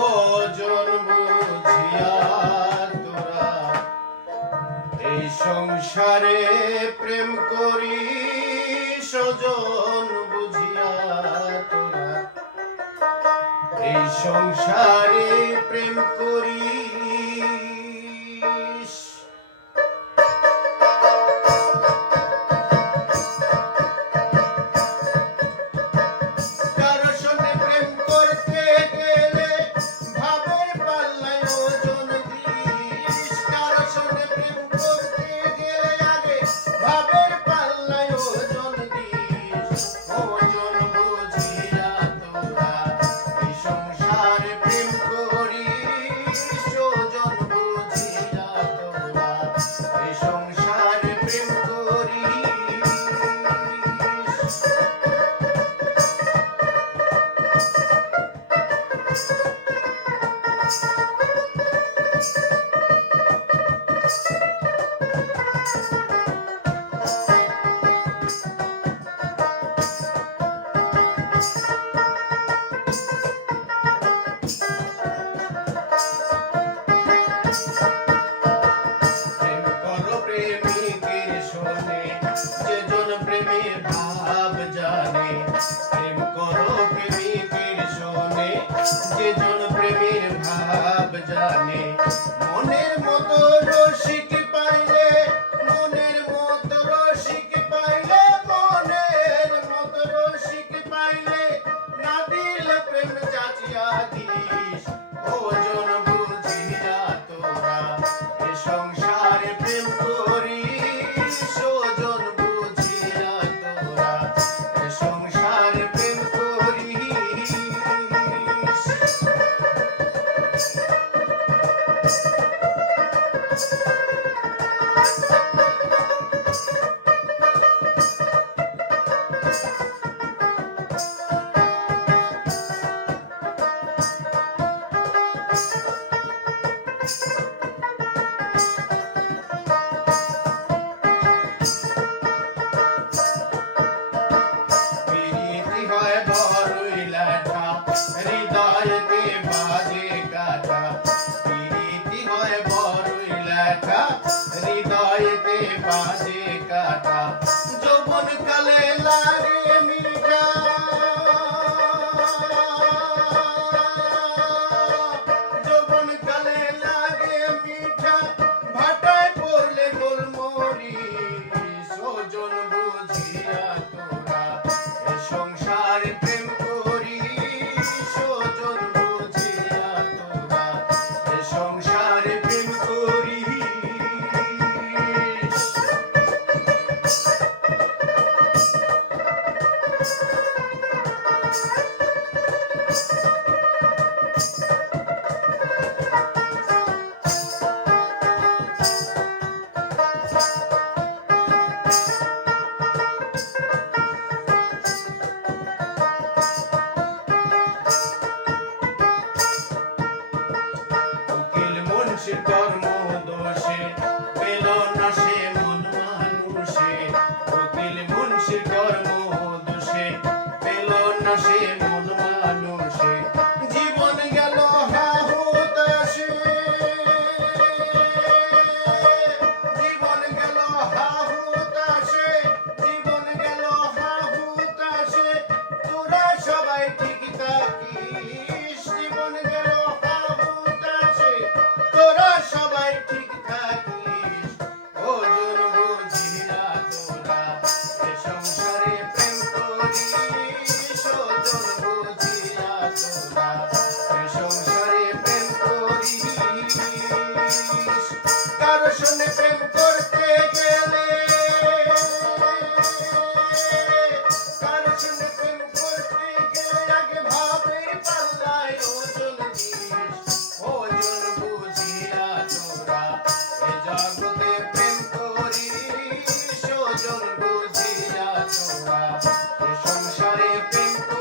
ওজন বুঝিয়া তোরা এই সংসারে প্রেম করি, ওজন বুঝিয়া তোরা এই সংসারে প্রেম করি। যেজন প্রেমের ভাব জানে, মনের মতো রসিক পাইলে, মনের মতো রসিক পাইলে, মনের মতো রসিক পাইলে, না দিলে প্রেম যাচিয়া দিস। ওজন বুঝিয়া তোরা এ সংসারে প্রেম করিস, ওজন বুঝিয়া তোরা এ সংসারে প্রেম করিস। হৃদয়তে বাজে কাটা, প্রীতি হয় বড়ই লেখা, হৃদয়তে বাজে কাটা, যৌবন কালে লাগে মিঠা, যৌবন কালে লাগে মিঠা, ভাটায় পড়লে গোলমরিচ। ওজন বুঝিয়া তোরা এ সংসারে প্রেম কর্ম দোষে পেল না সে মন মানুষে, উকিল মুন্সির কর্ম দোষে পেল না সে মন মানুষে, জীবন গেল হাহুতাশে, জীবন গেল হাহুতাশে, জীবন গেল হাহুতাশে, তোরা সবাই ঠিক থাকিস। জীবন গেল হাহুতাশে, তোরা সবাই ঠিক থাকিস। ওজন বুঝিয়া তোরা এ সংসারে প্রেম করিস, ওজন বুঝিয়া তোরা